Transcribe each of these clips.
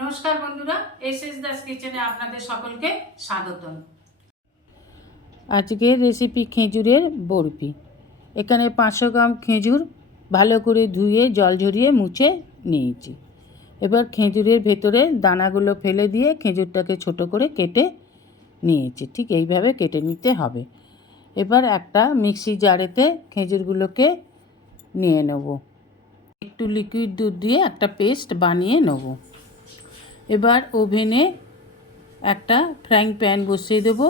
নমস্কার বন্ধুরা S S Das কিচেনে আপনাদের সকলকে স্বাগতম। আজকের রেসিপি খেজুরের বরফি। এখানে পাঁচশো গ্রাম খেজুর ভালো করে ধুয়ে, জল ঝরিয়ে মুছে নিয়েছি। এবার খেজুরের ভেতরে দানাগুলো ফেলে দিয়ে খেজুরটাকে ছোট করে কেটে নিয়েছি। ঠিক এইভাবে কেটে নিতে হবে। এবার একটা মিক্সি জারেতে খেজুরগুলোকে নিয়ে নেব। একটু লিকুইড দুধ দিয়ে একটা পেস্ট বানিয়ে নেব। এবার ওভেনে একটা ফ্রাইং প্যান বসিয়ে দেবো,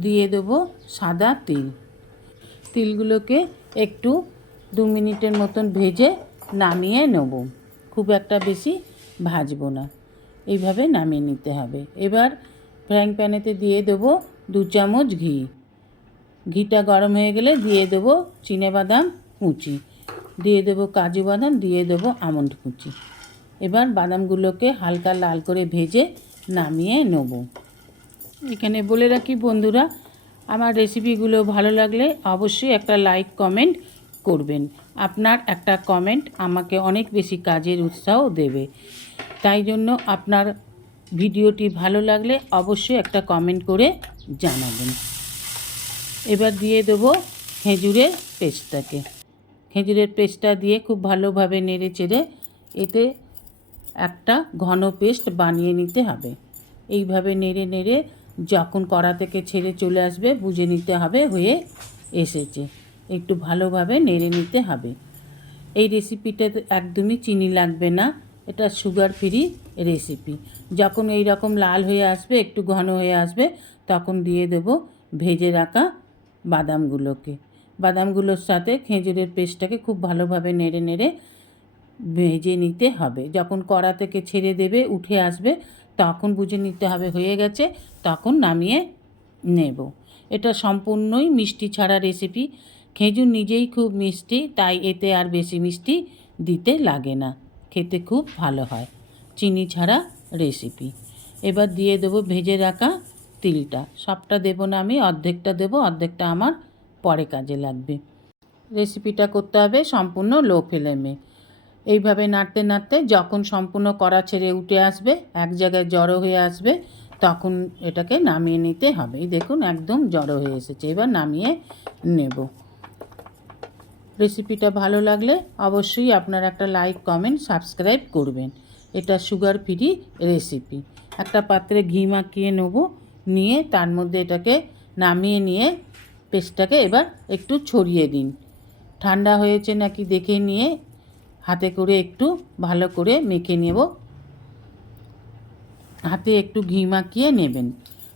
দিয়ে দেবো সাদা তিল। তিলগুলোকে একটু দু মিনিটের মতন ভেজে নামিয়ে নেব। খুব একটা বেশি ভাজবো না। এইভাবে নামিয়ে নিতে হবে। এবার ফ্রাইং প্যানেতে দিয়ে দেবো দু চামচ ঘি। ঘিটা গরম হয়ে গেলে দিয়ে দেবো বাদাম কুচি। দিয়ে দেবো কাজু বাদাম, দিয়ে দেবো আমন্ড কুচি। এবার বাদামগুলোকে হালকা লাল করে ভেজে নামিয়ে নেব। এখানে বলে রাখি বন্ধুরা, আমার রেসিপিগুলো ভালো লাগলে অবশ্যই একটা লাইক, কমেন্ট করবেন। আপনার একটা কমেন্ট আমাকে অনেক বেশি কাজের উৎসাহ দেবে। তাই জন্য আপনার ভিডিওটি ভালো লাগলে অবশ্যই একটা কমেন্ট করে জানাবেন। এবার দিয়ে দেবো খেজুরের পেস্টটাকে। খেজুরের পেস্টটা দিয়ে খুব ভালোভাবে নেড়ে চেড়ে এতে একটা ঘন পেস্ট বানিয়ে নিতে হবে। এইভাবে নেড়ে নেড়ে যখন কড়া থেকে ছেড়ে চলে আসবে বুঝে নিতে হবে হয়ে এসেছে। একটু ভালোভাবে নেড়ে নিতে হবে। এই রেসিপিটাতে একদমই চিনি লাগবে না। এটা সুগার ফ্রি রেসিপি যখন এই রকম লাল হয়ে আসবে, একটু ঘন হয়ে আসবে, তখন দিয়ে দেব ভেজে রাখা বাদামগুলোকে। বাদামগুলোর সাথে খেজুরের পেস্টটাকে খুব ভালোভাবে নেড়ে নেড়ে ভেজে নিতে হবে। যখন কড়া থেকে ছেড়ে দেবে, উঠে আসবে, তখন বুঝে নিতে হবে হয়ে গেছে, তখন নামিয়ে নেব। এটা সম্পূর্ণই মিষ্টি ছাড়া রেসিপি খেজুর নিজেই খুব মিষ্টি, তাই এতে আর বেশি মিষ্টি দিতে লাগে না। খেতে খুব ভালো হয়। চিনি ছাড়া রেসিপি এবার দিয়ে দেবো ভেজে রাখা তিলটা। সবটা দেবো না আমি, অর্ধেকটা দেবো, অর্ধেকটা আমার পরে কাজে লাগবে। রেসিপিটা করতে হবে সম্পূর্ণ লো ফ্লেমে এইভাবে নাড়তে নাড়তে যখন সম্পূর্ণ কড়া ছেড়ে উঠে আসবে, এক জায়গায় জড়ো হয়ে আসবে, তখন এটাকে নামিয়ে নিতে হবে। দেখুন, একদম জড়ো হয়ে এসেছে। এবার নামিয়ে নেব। রেসিপিটা ভালো লাগলে অবশ্যই আপনারা একটা লাইক, কমেন্ট, সাবস্ক্রাইব করবেন। এটা সুগার ফ্রি রেসিপি। একটা পাত্রে ঘি মাখিয়ে নেব, নিয়ে তার মধ্যে এটাকে নামিয়ে নিয়ে পেস্টটাকে এবার একটু ছড়িয়ে দিন। ঠান্ডা হয়েছে নাকি দেখে নিয়ে হাতে করে একটু ভালো করে মেখে নেব। হাতে একটু ঘি মাখিয়ে নেবেন।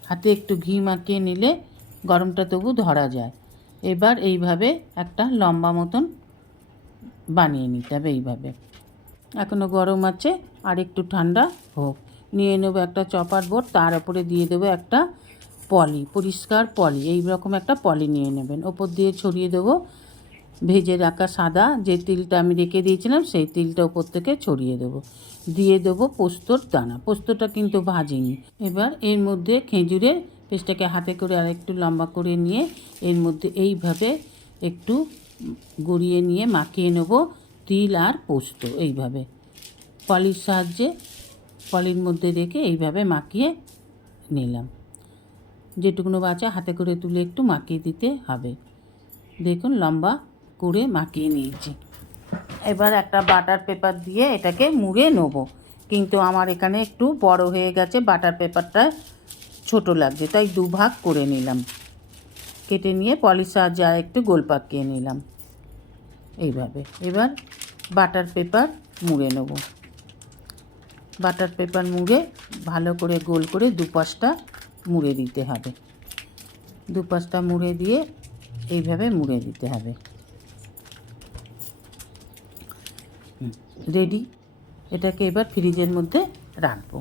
হাতে একটু ঘি মাখিয়ে নিলে গরমটা তবু ধরা যায়। এবার এইভাবে একটা লম্বা মতন বানিয়ে নিতে হবে এইভাবে। এখনও গরম আছে, আর একটু ঠান্ডা হোক। নিয়ে নেব একটা চপার বোর্ড, তার উপরে দিয়ে দেবো একটা পলি, পরিষ্কার পলি। এই রকম একটা পলি নিয়ে নেবেন। ওপর দিয়ে ছড়িয়ে দেবো ভেজে রাখা সাদা যে তিলটা আমি রেখে দিয়েছিলাম, সেই তিলটা ওপর থেকে ছড়িয়ে দেবো। দিয়ে দেবো পোস্তর দানা। পোস্তটা কিন্তু ভাজিনি। এবার এর মধ্যে খেজুরের পেস্টটাকে হাতে করে আর একটু লম্বা করে নিয়ে এর মধ্যে এইভাবে একটু গড়িয়ে নিয়ে মাখিয়ে নেব তিল আর পোস্ত এইভাবে। পলির সাহায্যে পলির মধ্যে রেখে এইভাবে মাখিয়ে নিলাম। যেটুকুনো বাচ্চা হাতে করে তুলে একটু মাখিয়ে দিতে হবে। দেখুন লম্বা করে মাখিয়ে নিয়েছি। এবার একটা বাটার পেপার দিয়ে এটাকে মুড়ে নেব। কিন্তু আমার এখানে একটু বড় হয়ে গেছে, বাটার পেপারটা ছোট লাগছে, তাই দুভাগ করে নিলাম। কেটে নিয়ে পলিশ আর একটু গোল পাকিয়ে নিলাম। এইভাবে। এবার বাটার পেপার মুড়ে নেব। বাটার পেপার মুড়ে ভালো করে গোল করে দুপাশটা মুড়ে দিতে হবে। দুপাশটা মুড়ে দিয়ে এইভাবে মুড়ে দিতে হবে। রেডি। এটাকে এবার ফ্রিজের মধ্যে রাখব।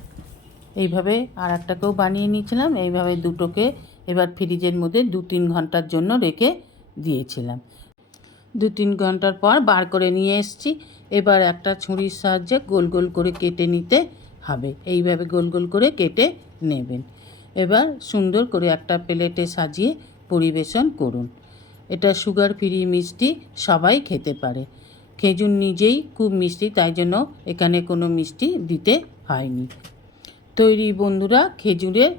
এইভাবে আর একটাকেও বানিয়ে নিয়েছিলাম। এইভাবে দুটোকে এবার ফ্রিজের মধ্যে দু তিন ঘণ্টার জন্য রেখে দিয়েছিলাম। দু তিন ঘণ্টার পর বার করে নিয়ে এসেছি। এবার একটা ছুরির সাহায্যে গোল গোল করে কেটে নিতে হবে। এইভাবে গোল গোল করে কেটে নেবেন। এবার সুন্দর করে একটা প্লেটে সাজিয়ে পরিবেশন করুন। এটা সুগার ফ্রি মিষ্টি সবাই খেতে পারে। খেজুর নিজেই খুব মিষ্টি, তাই জন্য এখানে কোনো মিষ্টি দিতে হয়নি। তৈরি বন্ধুরা, খেজুরের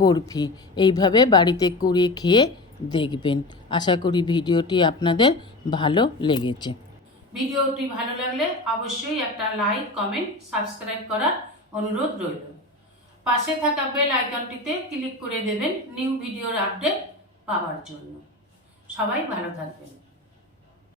বরফি, এইভাবে বাড়িতে করে খেয়ে দেখবেন। আশা করি ভিডিওটি আপনাদের ভালো লেগেছে। ভিডিওটি ভালো লাগলে অবশ্যই একটা লাইক, কমেন্ট, সাবস্ক্রাইব করার অনুরোধ রইল। পাশে থাকা বেল আইকনটিতে ক্লিক করে দেবেন নিউ ভিডিওর আপডেট পাওয়ার জন্য। সবাই ভালো থাকবেন।